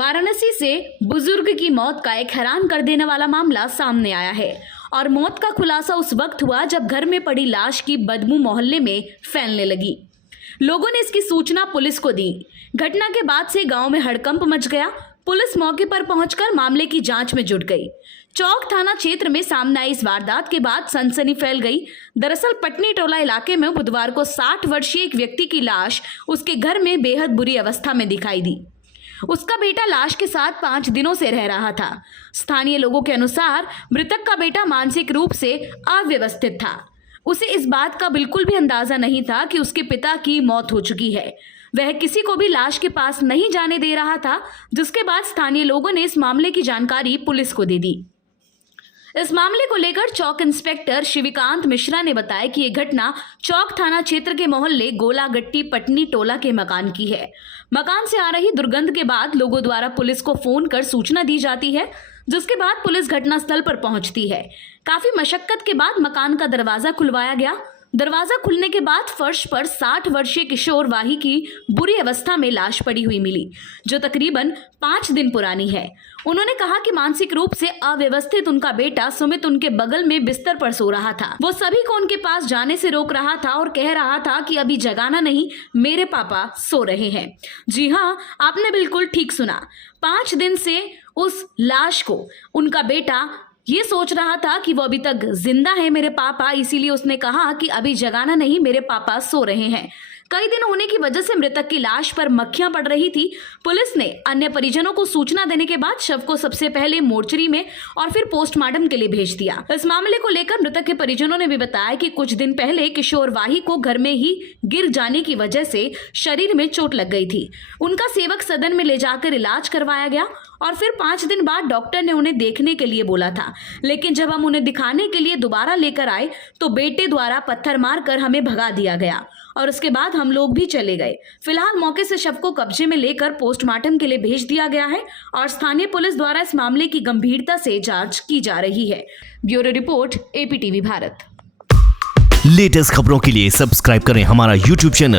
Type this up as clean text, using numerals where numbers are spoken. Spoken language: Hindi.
वाराणसी से बुजुर्ग की मौत का एक हैरान कर देने वाला मामला सामने आया है और मौत का खुलासा उस वक्त हुआ जब घर में पड़ी लाश की बदबू मोहल्ले में फैलने लगी। लोगों ने इसकी सूचना पुलिस को दी। घटना के बाद से गांव में हड़कंप मच गया। पुलिस मौके पर पहुंचकर मामले की जांच में जुट गई। चौक थाना क्षेत्र में सामने आई इस वारदात के बाद सनसनी फैल गई। दरअसल पटनी टोला इलाके में बुधवार को 60 वर्षीय एक व्यक्ति की लाश उसके घर में बेहद बुरी अवस्था में दिखाई दी। उसका बेटा लाश के साथ 5 दिनों से रह रहा था। स्थानीय लोगों के अनुसार मृतक का बेटा मानसिक रूप से अव्यवस्थित था। उसे इस बात का बिल्कुल भी अंदाजा नहीं था कि उसके पिता की मौत हो चुकी है। वह किसी को भी लाश के पास नहीं जाने दे रहा था, जिसके बाद स्थानीय लोगों ने इस मामले की जानकारी पुलिस को दे दी। इस मामले को लेकर चौक इंस्पेक्टर शिविकांत मिश्रा ने बताया कि यह घटना चौक थाना क्षेत्र के मोहल्ले गोलागट्टी पटनी टोला के मकान की है। मकान से आ रही दुर्गंध के बाद लोगों द्वारा पुलिस को फोन कर सूचना दी जाती है, जिसके बाद पुलिस घटनास्थल पर पहुंचती है। काफी मशक्कत के बाद मकान का दरवाजा खुलवाया गया। दरवाजा खुलने के बाद फर्श पर 60 वर्षीय किशोर वाही की बुरी अवस्था में लाश पड़ी हुई मिली, जो तकरीबन 5 दिन पुरानी है। उन्होंने कहा कि मानसिक रूप से अव्यवस्थित उनका बेटा सुमित उनके बगल में बिस्तर पर सो रहा था। वो सभी को उनके पास जाने से रोक रहा था और कह रहा था कि अभी जगाना नहीं, मेरे पापा सो रहे हैं। जी हाँ, आपने बिल्कुल ठीक सुना। 5 दिन से उस लाश को उनका बेटा ये सोच रहा था कि वो अभी तक जिंदा है मेरे पापा, इसीलिए उसने कहा कि अभी जगाना नहीं, मेरे पापा सो रहे हैं। कई दिन होने की वजह से मृतक की लाश पर मक्खियां पड़ रही थी। पुलिस ने अन्य परिजनों को सूचना देने के बाद शव को सबसे पहले मोर्चरी में और फिर पोस्टमार्टम के लिए भेज दिया। इस मामले को लेकर मृतक के परिजनों ने भी बताया कि कुछ दिन पहले किशोर वाही को घर में ही गिर जाने की वजह से शरीर में चोट लग गई थी। उनका सेवक सदन में ले जाकर इलाज करवाया गया और फिर 5 दिन बाद डॉक्टर ने उन्हें देखने के लिए बोला था, लेकिन जब हम उन्हें दिखाने के लिए दोबारा लेकर आए तो बेटे द्वारा पत्थर मारकर हमें भगा दिया गया और उसके बाद हम लोग भी चले गए। फिलहाल मौके से शव को कब्जे में लेकर पोस्टमार्टम के लिए भेज दिया गया है और स्थानीय पुलिस द्वारा इस मामले की गंभीरता से जांच की जा रही है। Bureau report, APTV Bharat. Latest खबरों के लिए सब्सक्राइब करें हमारा YouTube चैनल